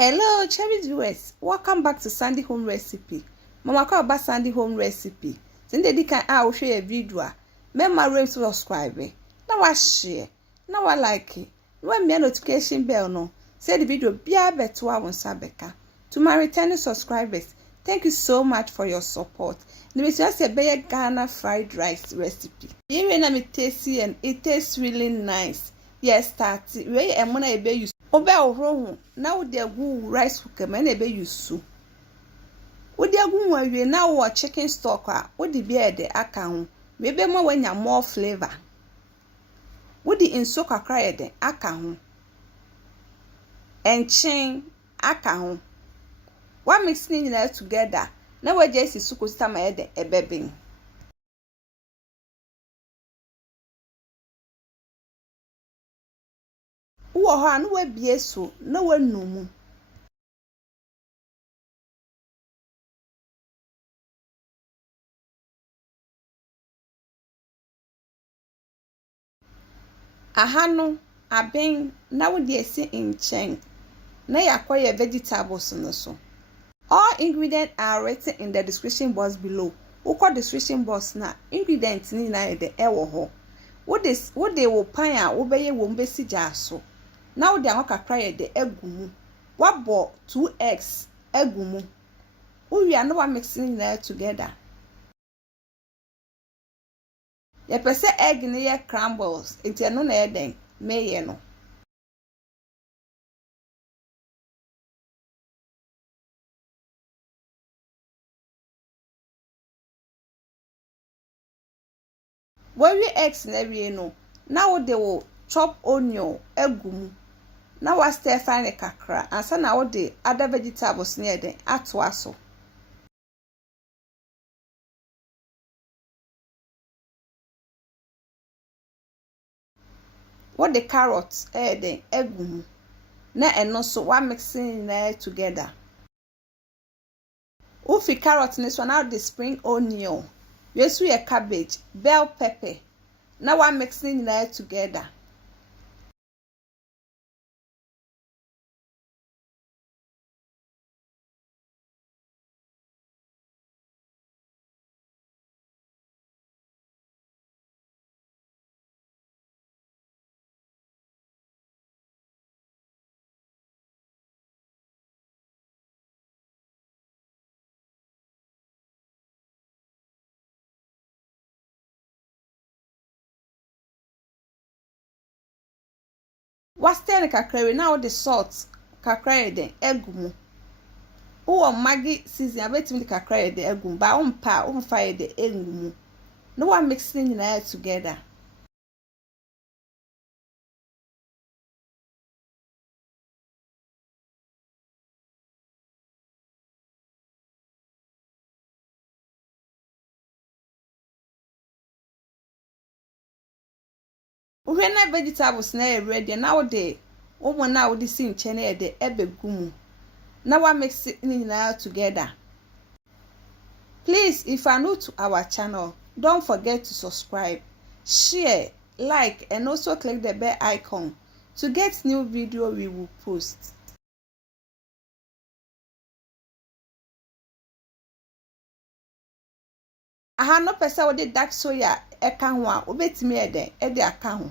Hello, cherished viewers. Welcome back to Sandy Home Recipe. Mama call back Sandy Home Recipe. Sinde di kan a wo hwe a video. Remember to subscribe. Now wa share. Now wa like. When me notification bell no. Say the video bia beto a won sabeka. To my returning subscribers, thank you so much for your support. The me say be Ghana fried rice recipe. Here na me tasty and it tastes really nice. Yes, start. We e mo na e be use obe ohro na wo de agu rice cooker ma na ebe yusu wo de agu nwawie na wo chicken stock a wo de bia de aka ho mebe ma wanya more flavor wo de inso kakra ye de aka ho enchen aka ho wa mix ni nyina together na wo je esi suko stama ye de ebeben wo ho anu wa bie so na wa numu ahano aben na wo de esi nchen na yakoye vegetables no so. All ingredients are written in the description box below. Uko description box na ingredients ni na de ewo ho. Wo de wo pan a wo beye wo mbesi jaso. Na wo de an kakra ye de agumu. Wa bo 2 eggs agumu. Uwi an wa mixing na together. Ye pese egg ni ye crumbles. Enti no na ye den meye no. When we eggs na wie no, now they will chop onion egum. Now wa stir fry ne kakra, ansa na wo de other vegetables near den ato aso. What the carrots den egum. Na eno so wa mixing na together. Ufi carrot ne so now the spring onion. Yesu ye cabbage, bell pepper. Now I'm mixing it together. What's ten kakra now the salt kakra den egum. Uwo maggi season abetimi kakra den egum ba umpa umfa de egum. No one mixing it together. When na vegetables na ready now de omo na wo de si nche na de ebegum. Now one mix it together. Please, if you are new to our channel, don't forget to subscribe, share, like, and also click the bell icon to get new video we will post. Aha no pesa wo de dark soya eka ho a obetimi e de aka ho.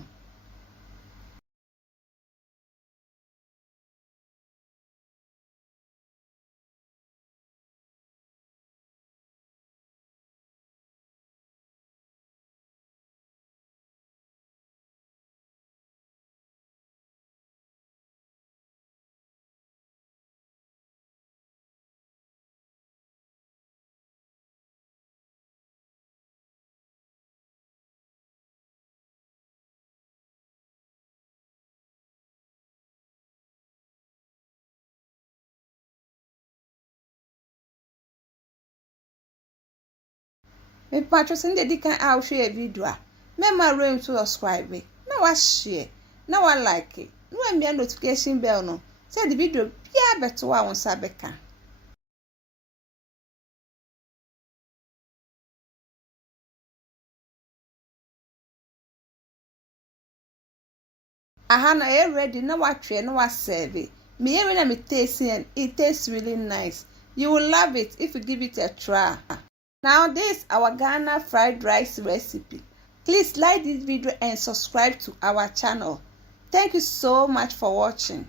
Me patros in the can out share video a member room to subscribe na wa share na wa like no me notification bell no say the video bia beto a won sabeka aha na e ready na wa twe na wa serve Me when I'm tasting and it tastes really nice. You will love it if you give it a try. Now this our Ghana fried rice recipe. Please like this video and subscribe to our channel. Thank you so much for watching.